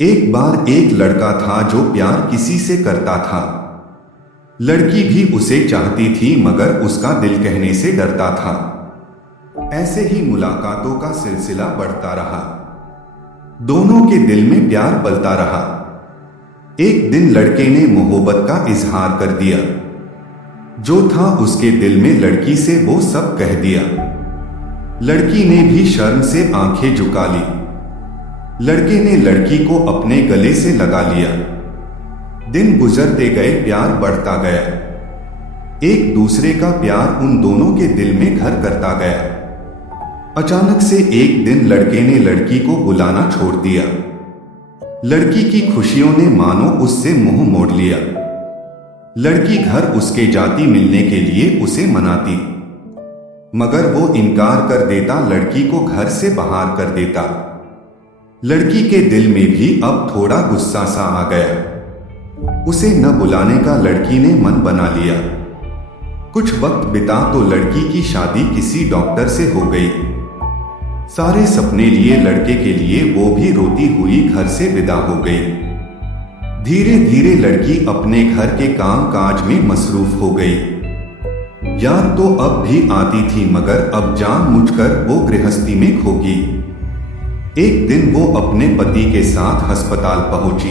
एक बार एक लड़का था जो प्यार किसी से करता था। लड़की भी उसे चाहती थी मगर उसका दिल कहने से डरता था। ऐसे ही मुलाकातों का सिलसिला बढ़ता रहा। दोनों के दिल में प्यार पलता रहा। एक दिन लड़के ने मोहब्बत का इजहार कर दिया। जो था उसके दिल में लड़की से वो सब कह दिया। लड़की ने भी शर्म से आंखें झुका ली। लड़के ने लड़की को अपने गले से लगा लिया। दिन गुजरते गए, प्यार बढ़ता गया। एक दूसरे का प्यार उन दोनों के दिल में घर करता गया। अचानक से एक दिन लड़के ने लड़की को बुलाना छोड़ दिया। लड़की की खुशियों ने मानो उससे मुंह मोड़ लिया। लड़की घर उसके जाती मिलने के लिए उसे मनाती, मगर वो इनकार कर देता, लड़की को घर से बाहर कर देता। लड़की के दिल में भी अब थोड़ा गुस्सा सा आ गया। उसे न बुलाने का लड़की ने मन बना लिया। कुछ वक्त बिता तो लड़की की शादी किसी डॉक्टर से हो गई। सारे सपने लिए लड़के के लिए वो भी रोती हुई घर से विदा हो गई। धीरे धीरे लड़की अपने घर के काम काज में मसरूफ हो गई। याद तो अब भी आती थी मगर अब जानबूझकर वो गृहस्थी में खो गई। एक दिन वो अपने पति के साथ अस्पताल पहुंची।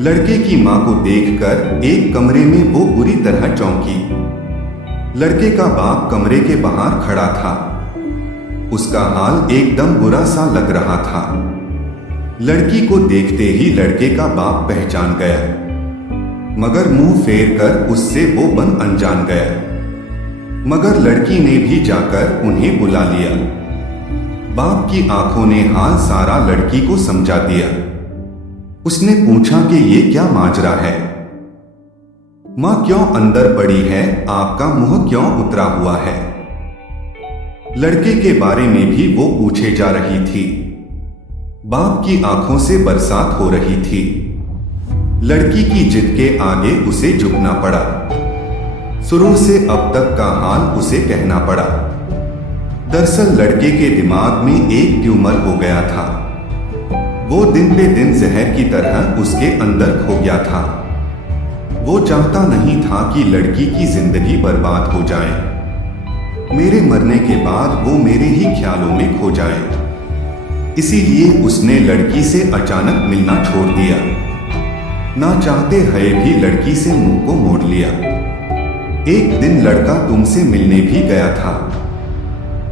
लड़के की मां को देखकर एक कमरे में वो बुरी तरह चौंकी। लड़के का बाप कमरे के बाहर खड़ा था। उसका हाल एकदम बुरा सा लग रहा था। लड़की को देखते ही लड़के का बाप पहचान गया, मगर मुंह फेर कर उससे वो बन अनजान गया। मगर लड़की ने भी जाकर उन्हें बुला लिया। बाप की आंखों ने हाल सारा लड़की को समझा दिया। उसने पूछा कि ये क्या माजरा है? मां क्यों अंदर पड़ी है? आपका मुंह क्यों उतरा हुआ है? लड़के के बारे में भी वो पूछे जा रही थी। बाप की आंखों से बरसात हो रही थी। लड़की की जिद के आगे उसे झुकना पड़ा। शुरू से अब तक का हाल उसे कहना पड़ा। दरअसल लड़के के दिमाग में एक ट्यूमर हो गया था। वो दिन पे दिन जहर की तरह उसके अंदर खो गया था। वो चाहता नहीं था कि लड़की की जिंदगी बर्बाद हो जाए। मेरे मरने के बाद वो मेरे ही ख्यालों में खो जाए। इसीलिए उसने लड़की से अचानक मिलना छोड़ दिया। ना चाहते हुए भी लड़की से मुंह को मोड़ लिया। एक दिन लड़का तुमसे मिलने भी गया था।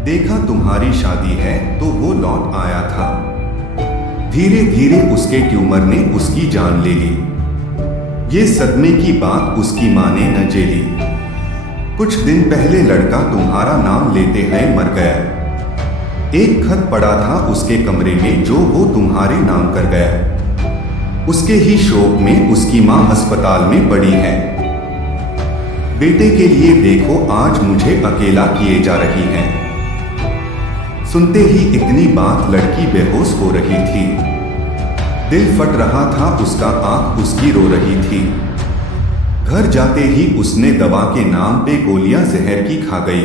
देखा तुम्हारी शादी है तो वो लौट आया था। धीरे धीरे उसके ट्यूमर ने उसकी जान ले ली। ये सदमे की बात उसकी मां ने न झेली। कुछ दिन पहले लड़का तुम्हारा नाम लेते हुए मर गया। एक खत पड़ा था उसके कमरे में जो वो तुम्हारे नाम कर गया। उसके ही शोक में उसकी मां अस्पताल में पड़ी है। बेटे के लिए देखो आज मुझे अकेला किए जा रही है। सुनते ही इतनी बात लड़की बेहोश हो रही थी। दिल फट रहा था उसका, आंख उसकी रो रही थी। घर जाते ही उसने दवा के नाम पे गोलियां जहर की खा गई।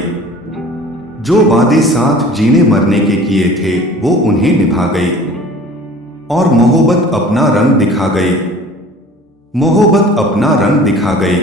जो वादे साथ जीने मरने के किए थे वो उन्हें निभा गई और मोहब्बत अपना रंग दिखा गई। मोहब्बत अपना रंग दिखा गई।